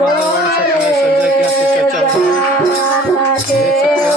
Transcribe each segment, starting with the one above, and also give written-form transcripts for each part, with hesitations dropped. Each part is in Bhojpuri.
वातावरण सत्य संजय की आपकी चर्चा हो रही है, देख सकते हैं।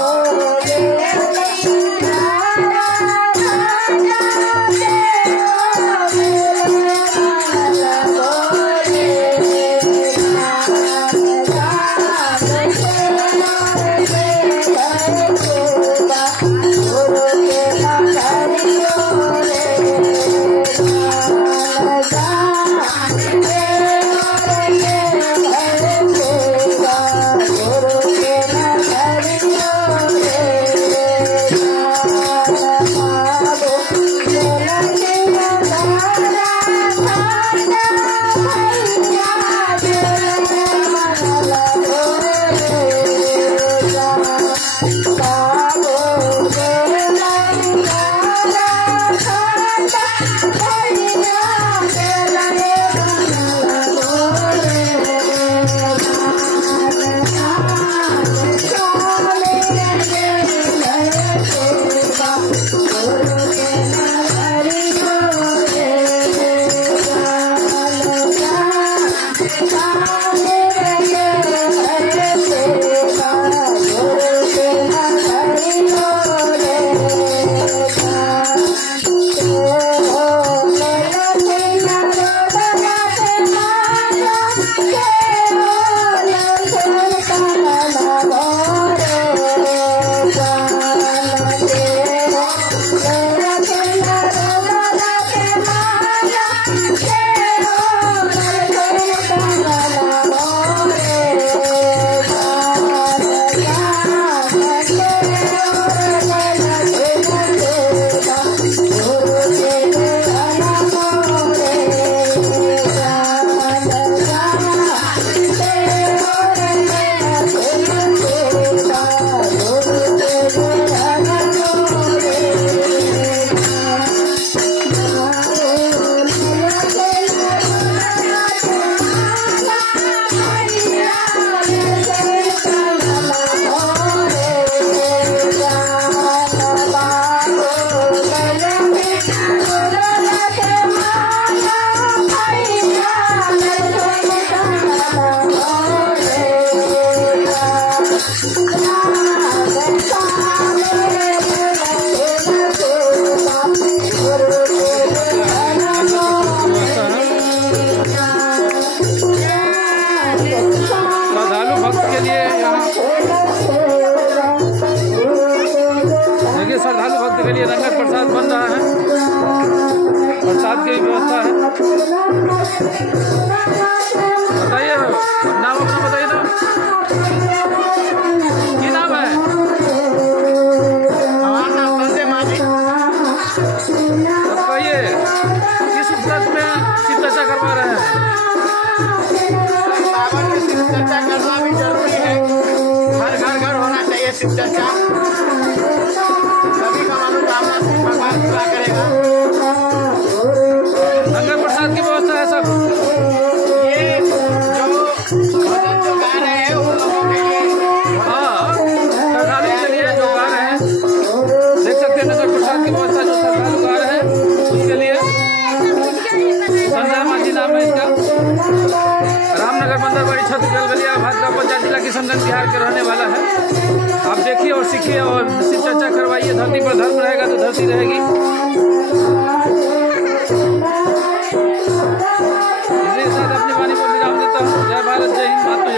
श्रद्धालु भक्त के लिए लंगर प्रसाद बन रहा है, प्रसाद की व्यवस्था है। बताइए नाम अपना बताइए ना, क्या नाम है? हमारा नाम संजय माझी। बताइए किस उपलक्ष्य में शिव चर्चा करवा रहे हैं? सावन में शिव चर्चा करना भी जरूरी है, हर घर घर होना चाहिए शिव चर्चा, सभी का मनोकामना भगवान पूरा करेगा। लंगर प्रसाद की व्यवस्था है सब, ये जो गा रहे हैं उन लोगों के लिए, हाँ श्रद्धालु के लिए जो गा रहे हैं, देख सकते हैं लंगर प्रसाद की व्यवस्था जो श्रद्धालु गा रहे हैं उसके लिए। संजय माझी नाम है इसका, रामनगर बंदरबाड़ी छत्तीसगढ़ गलिया भाजपा पंचायत जिला किशनगंज बिहार के रहने वाला है। आप देखिए और सीखिए और शिव चर्चा करवाइए। धरती पर धर्म रहेगा तो धरती रहेगी। इसी के साथ अपनी वाणी को विराम देता हूँ। जय भारत, जय हिंद।